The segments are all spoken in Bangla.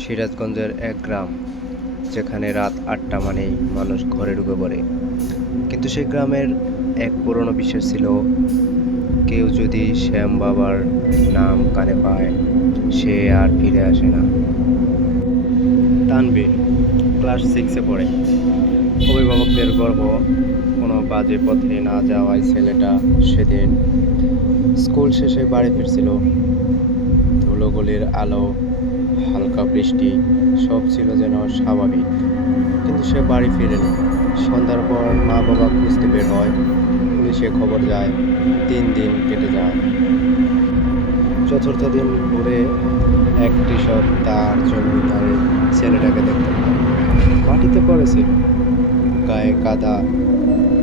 সিরাজগঞ্জের এক গ্রাম, যেখানে রাত ৮টা মানেই মানুষ ঘরে ঢুকে পড়ে। কিন্তু সেই গ্রামের এক পুরনো বিশ্বাস ছিল, কেউ যদি শ্যাম বাবার নাম কানে পায়, সে আর ফিরে আসে না। তানভীর ক্লাস 6-এ পড়ে। অভিভাবকদের গর্ব, কোনো বাজে পথে না যাওয়ায় ছেলেটা সেদিন স্কুল শেষে বাড়ি ফিরছিল। ধুলোগলির আলো, হালকা বৃষ্টি, সব ছিল যেন স্বাভাবিক। কিন্তু সে বাড়ি ফিরেনি। সন্ধ্যার পর মা বাবা খুঁজতে বের হয়, পুলিশে খবর যায়। 3 দিন কেটে যায়। চতুর্থ দিন ভোরে এক কৃষক তার জমির ধারে ছেলেটাকে দেখতে পায়। মাটিতে পড়েছিল, গায়ে কাদা,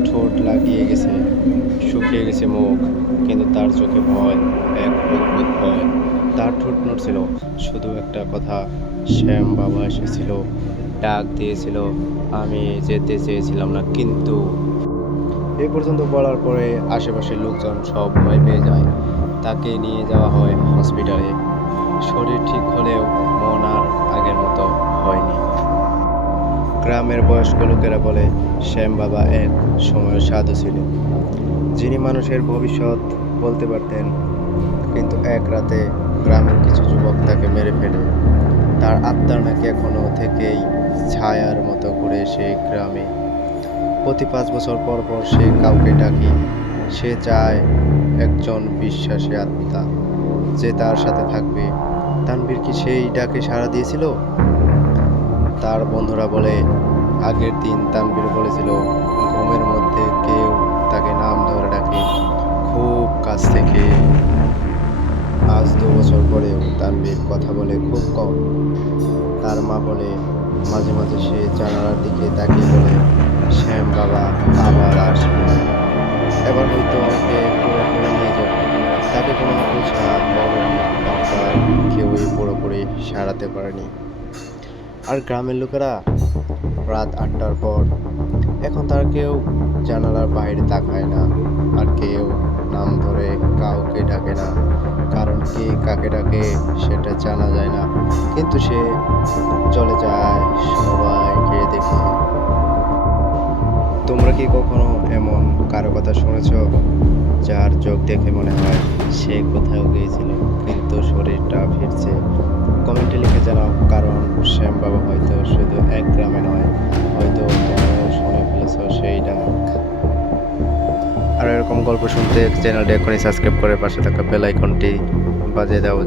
ঠোঁট লাগিয়ে গেছে, শুকিয়ে গেছে মুখ, কিন্তু তার চোখে ভয়, এক অদ্ভুত ভয়। তার ঠোঁট নড়ছিল, শুধু একটা কথা, শ্যাম বাবা এসেছিল, ডাক দিয়েছিল, আমি যেতে চেয়েছিলাম না, কিন্তু এই পর্যন্ত বলার পরে আশেপাশের লোকজন সব ভয় পেয়ে যায়। তাকে নিয়ে যাওয়া হয় হসপিটালে। শরীর ঠিক হলেও মন আর আগের মতো হয়নি। গ্রামের বয়স্ক লোকেরা বলে, শ্যাম বাবা এক সময় সাধু ছিলেন, যিনি মানুষের ভবিষ্যৎ বলতে পারতেন। কিন্তু এক রাতে গ্রামের কিছু যুবক তাকে মেরে ফেলে। তার আত্মা নাকি এখনো থেকেই ছায়ার মতো ঘুরে সেই গ্রামে। প্রতি 5 বছর পর পর সে কাউকে ডাকে। সে চায় একজন বিশ্বাসী আত্মা, যে তার সাথে থাকবে। তানভীর কি সেই ডাকে সাড়া দিয়েছিল? তার বন্ধুরা বলে, আগের দিন তানভীর বলেছিল, ঘুমের মধ্যে কেউ তাকে নাম ধরে ডাকে, খুব কাছ থেকে। আজ 2 বছর পরেও তানভীর কথা বলে খুব কম। তার মা বলে, মাঝে মাঝে সে জানালার দিকে তাকিয়ে বলে, শ্যাম বাবা আবার আসবে, এবার হয়তো আমাকে কোলে করে নিয়ে যাবে। তাকে কোনো ওঝা, বড় ডাক্তার কেউই পুরোপুরি সারাতে পারেনি। আর গ্রামের লোকেরা রাত 8টার পর এখন তার কেউ জানালার বাইরে তাকায় না, আর কেউ নাম ধরে কাউকে ডাকে না। কারণ কে কাকে ডাকে সেটা জানা যায় না, কিন্তু সে চলে যায় সবাইকে দেখে। তোমরা কি কখনো এমন কারো কথা শুনেছ, যার চোখ দেখে মনে হয় সে কোথাও গিয়েছিল কিন্তু শরীরটা ফিরছে? কমেন্টে লিখে জানাও, কারণ শ্যাম বাবা হয়তো শুধু এক গ্রামে নয়, হয়তো তোমরাও শুনে ফেলেছো সেই ডাক। আর এরকম গল্প শুনতে চ্যানেলটি এখনই সাবস্ক্রাইব করে পাশে থাকা বেল আইকনটি বাজিয়ে দাও।